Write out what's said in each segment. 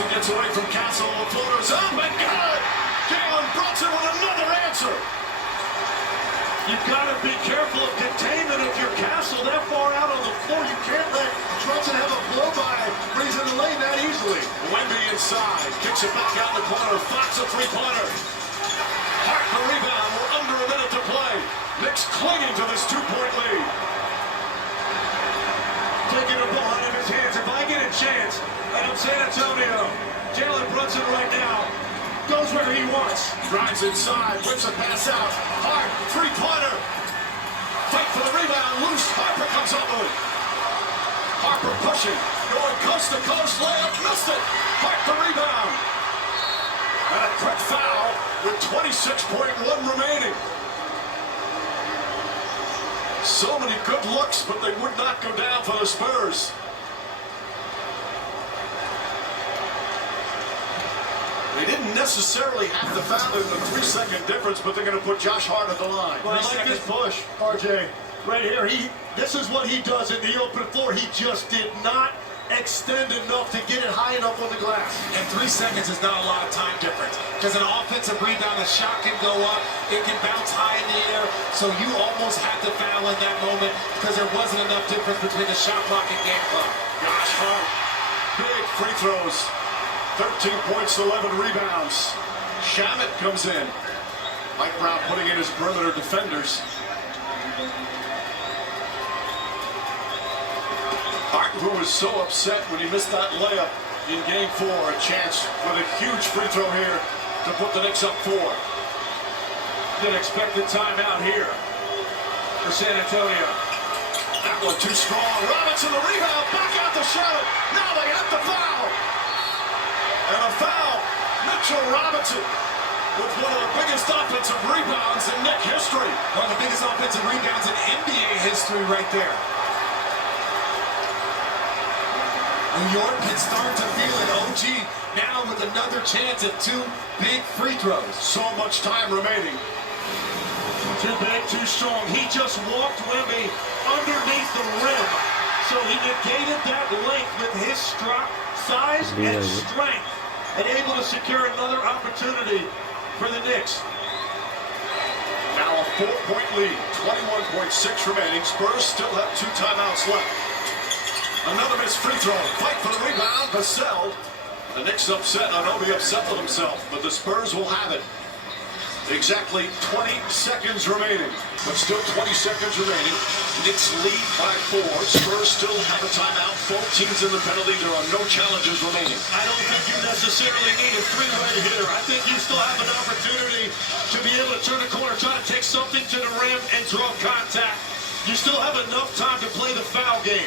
Brunson gets away from Castle. The floater's up and good. Jalen Brunson with another answer. You've got to be careful of containment if you're Castle that far out on the floor. You can't let Brunson have a blow-by brings in the lane that easily. Wemby inside, kicks it back out in the corner. Fox a three-pointer. Hart the rebound. We're under a minute to play. Knicks clinging to this two-point lead. Taking the ball out of his hands. If I get a chance, and I'm San Antonio, Jalen Brunson right now goes where he wants. Drives inside, whips a pass out. Hart, three-pointer. Fight for the rebound. Loose. Harper comes up with it. Harper pushing. Going coast to coast. Layup. Missed it. Hart the rebound. And a quick foul with 26.1 remaining. So many good looks, but they would not go down for the Spurs. They didn't necessarily have to foul in the 3-second difference, but they're going to put Josh Hart at the line. Well, I like this push, RJ. Right here, this is what he does in the open floor. He just did not extend enough to get it high enough on the glass. And 3 seconds is not a lot of time difference. Because an offensive rebound, a shot can go up, it can bounce high in the air. So you almost had to foul in that moment because there wasn't enough difference between the shot clock and game clock. Josh Hart, big free throws. 13 points, 11 rebounds. Shamet comes in. Mike Brown putting in his perimeter defenders. Hart, who was so upset when he missed that layup in Game 4, a chance with a huge free throw here to put the Knicks up 4. An expected timeout here for San Antonio. That one too strong. Robinson the rebound, back out to Shamet. Now they have to foul. And a foul, Mitchell Robinson with one of the biggest offensive rebounds in Knick history. One of the biggest offensive rebounds in NBA history right there. New York can start to feel it. OG now with another chance at 2 big free throws. So much time remaining. Too big, too strong. He just walked Wemby underneath the rim. So he negated that length with his size and strength. And able to secure another opportunity for the Knicks. Now a 4-point lead, 21.6 remaining. Spurs still have 2 timeouts left. Another missed free throw. Fight for the rebound. Vassell. The Knicks upset. Anunoby upset with himself, but the Spurs will have it. Exactly 20 seconds remaining, but still 20 seconds remaining. Knicks lead by 4. Spurs still have a timeout. Both teams in the penalty. There are no challenges remaining. I don't think you necessarily need a three-way hitter. I think you still have an opportunity to be able to turn the corner, try to take something to the rim and draw contact. You still have enough time to play the foul game.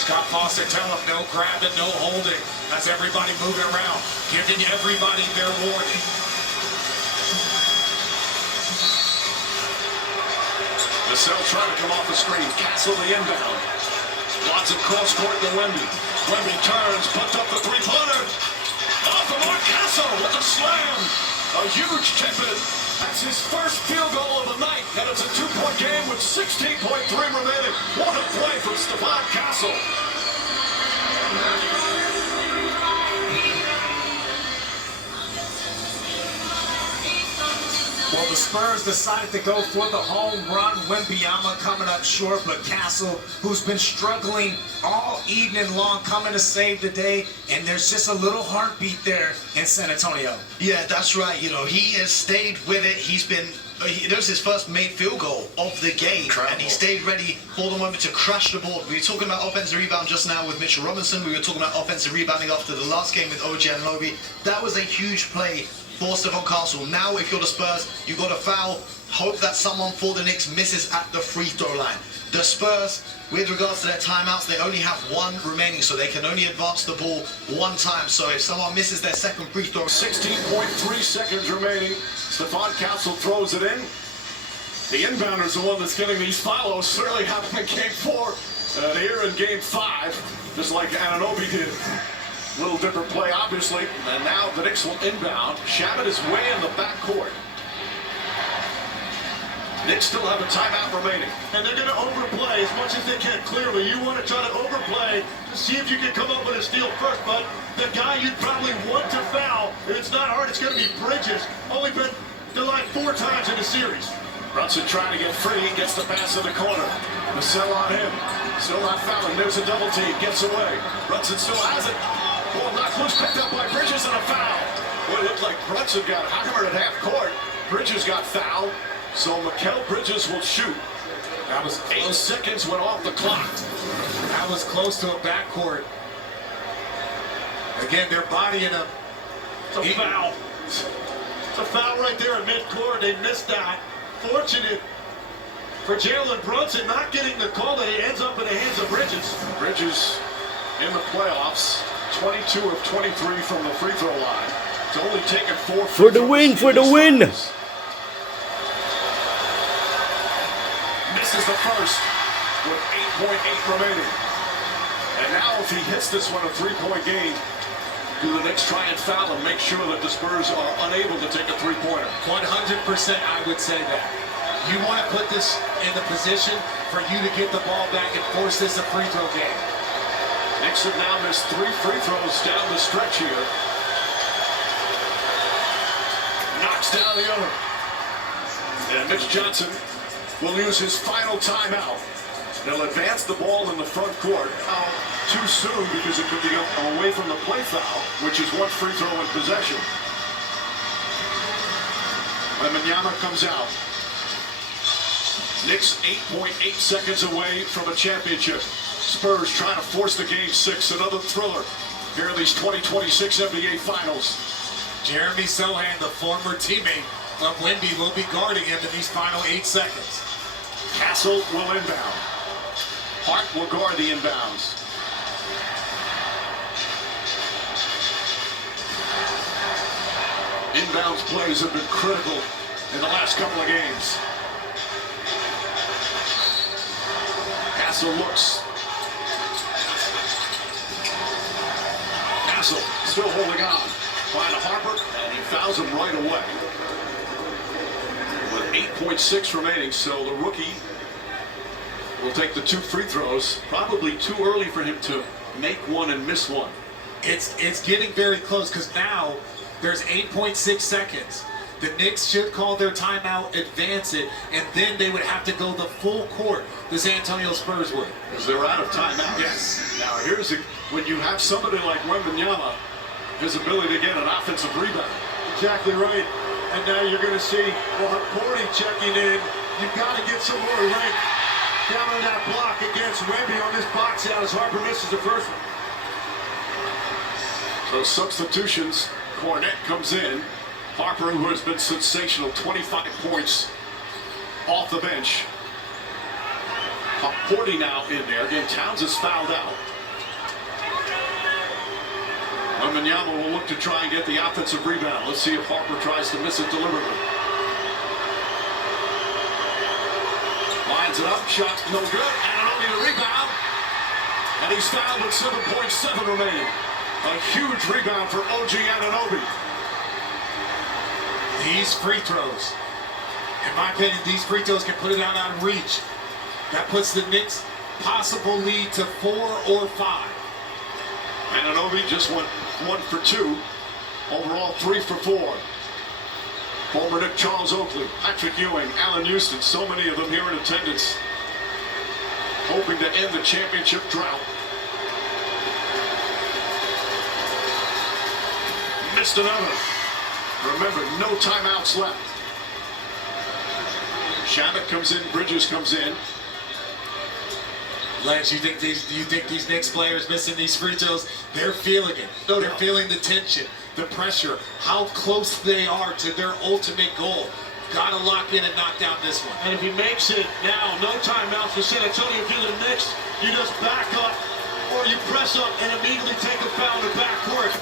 Scott Foster telling him no grabbing, no holding. That's everybody moving around, giving everybody their warning. Vassell trying to come off the screen. Castle the inbound. Lots of cross court to Wemby. Wemby turns, puts up the three-pointer. Off of Mark Castle with a slam. A huge tip-in. That's his first field goal of the night, and it's a 2-point game with 16.3 remaining. What a play from Stephon Castle. Well, the Spurs decided to go for the home run. Wembanyama coming up short, but Castle, who's been struggling all evening long, coming to save the day, and there's just a little heartbeat there in San Antonio. Yeah, that's right. You know, he has stayed with it. That was his first made field goal of the game, and he stayed ready for the moment to crash the board. We were talking about offensive rebound just now with Mitchell Robinson. We were talking about offensive rebounding after the last game with OG Anunoby. That was a huge play for Stephon Castle. Now, if you're the Spurs, you've got to foul. Hope that someone for the Knicks misses at the free throw line. The Spurs, with regards to their timeouts, they only have 1 remaining, so they can only advance the ball 1 time. So if someone misses their second free throw... 16.3 seconds remaining. Stephon Castle throws it in. The inbounder's the one that's getting these follows. Certainly happened in Game 4. And here in Game 5, just like Anunoby did. Little different play, obviously. And now the Knicks will inbound. Shamet is way in the backcourt. Knicks still have a timeout remaining. And they're going to overplay as much as they can. Clearly, you want to try to overplay to see if you can come up with a steal first. But the guy you'd probably want to foul, if it's not hard, it's going to be Bridges. Only been to like 4 times in the series. Brunson trying to get free, gets the pass in the corner. Vassell on him. Still not fouling. There's a double team. Gets away. Brunson still has it. Ball knocked loose, picked up by Bridges, and a foul. Boy, it looked like Brunson got hammered at half court. Bridges got fouled. So Mikal Bridges will shoot. That was 8 seconds went off the clock. That was close to a backcourt. Again, they're bodying him. It's a foul. It's a foul right there in midcourt. They missed that. Fortunate for Jalen Brunson not getting the call that he ends up in the hands of Bridges. Bridges in the playoffs, 22 of 23 from the free throw line. It's only taken 4 For the win, for the win. Misses the first with 8.8 remaining. And now if he hits this one a 3-point game, do the Knicks try and foul and make sure that the Spurs are unable to take a 3-pointer? 100% I would say that. You want to put this in the position for you to get the ball back and force this a free throw game. Knicks have now missed 3 free throws down the stretch here. Knocks down the other. And Mitch Johnson will use his final timeout. They'll advance the ball in the front court. Too soon because it could be away from the play foul, which is 1 free throw in possession. Wembanyama comes out. Knicks 8.8 seconds away from a championship. Spurs trying to force the game 6, another thriller here in these 2026 NBA Finals. Jeremy Sohan, the former teammate of Wemby, will be guarding him in these final 8 seconds. Castle will inbound. Hart will guard the inbounds. Inbounds plays have been critical in the last couple of games. Castle looks. Castle still holding on. Find a Harper, and he fouls him right away. With 8.6 remaining, so the rookie will take the 2 free throws. Probably too early for him to make one and miss one. It's getting very close because now there's 8.6 seconds. The Knicks should call their timeout, advance it, and then they would have to go the full court. The San Antonio Spurs would. Because they're out of timeout. Yes. Now when you have somebody like Wembanyama, his ability to get an offensive rebound. Exactly right. And now you're going to see Porty checking in. You've got to get some more length down on that block against Wemby on this box out as Harper misses the first one. So substitutions. Cornette comes in. Harper, who has been sensational, 25 points off the bench. Porty now in there. Again, Towns is fouled out. Wembanyama will look to try and get the offensive rebound. Let's see if Harper tries to miss it deliberately. Lines it up, shot no good, and only the rebound. And he's fouled with 7.7 remaining. A huge rebound for OG Anunoby. These free throws, in my opinion, these free throws can put it out of reach. That puts the Knicks' possible lead to 4 or 5. Anunoby just went 1 for 2. Overall, 3 for 4. Former Knick Charles Oakley, Patrick Ewing, Allen Houston, so many of them here in attendance, hoping to end the championship drought. Missed another. Remember, no timeouts left. Shamet comes in, Bridges comes in. Lance, you think these Knicks players missing these free throws, they're feeling it. No, they're feeling the tension, the pressure, how close they are to their ultimate goal. Gotta lock in and knock down this one. And if he makes it now, no timeouts for San Antonio. If you're the Knicks, you just back up or you press up and immediately take a foul in the backcourt.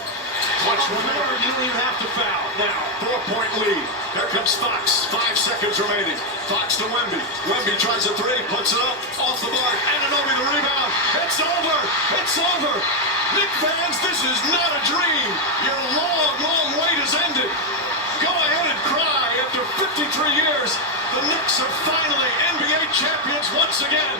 Clutch Or you don't even have to foul. Now, 4-point lead. Here comes Fox. 5 seconds remaining. Fox to Wemby. Wemby tries a 3, puts it up, off the mark. Anunoby the rebound. It's over. It's over. Knick fans, this is not a dream. Your long, long wait has ended. Go ahead and cry after 53 years. The Knicks are finally NBA champions once again.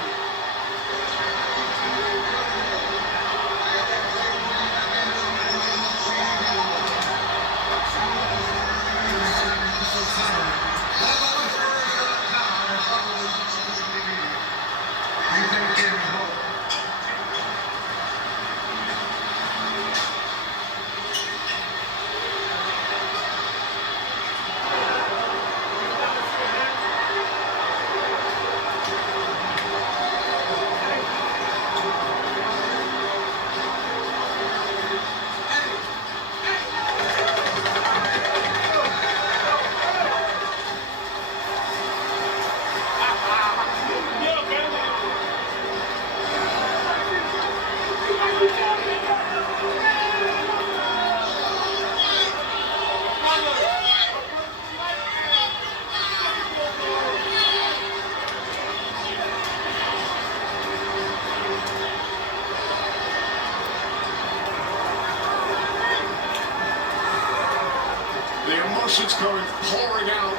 The emotions coming pouring out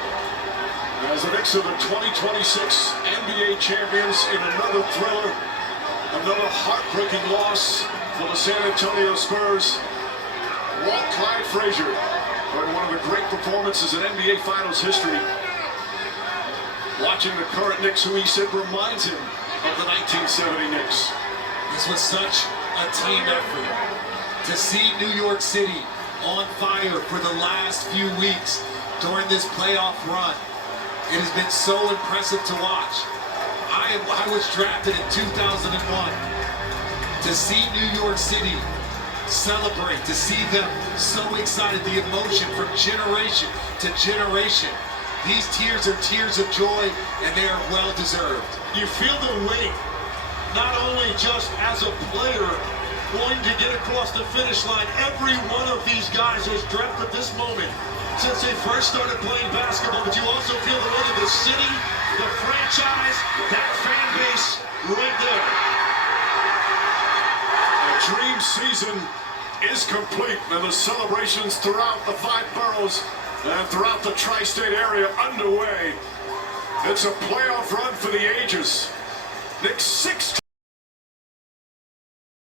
as the Knicks are the 2026 NBA champions in another thriller, another heartbreaking loss for the San Antonio Spurs. Walt Clyde Frazier had one of the great performances in NBA Finals history. Watching the current Knicks, who he said reminds him of the 1970 Knicks. This was such a team effort. To see New York City on fire for the last few weeks during this playoff run, it has been so impressive to watch. I was drafted in 2001. To see New York City celebrate, to see them so excited, the emotion from generation to generation. These tears are tears of joy, and they are well deserved. You feel the weight, not only just as a player going to get across the finish line. Every one of these guys was drafted this moment since they first started playing basketball, but you also feel the weight of the city, the franchise, that fan base right there. A dream season is complete, and the celebrations throughout the 5 boroughs and throughout the tri-state area underway. It's a playoff run for the ages. Knicks 6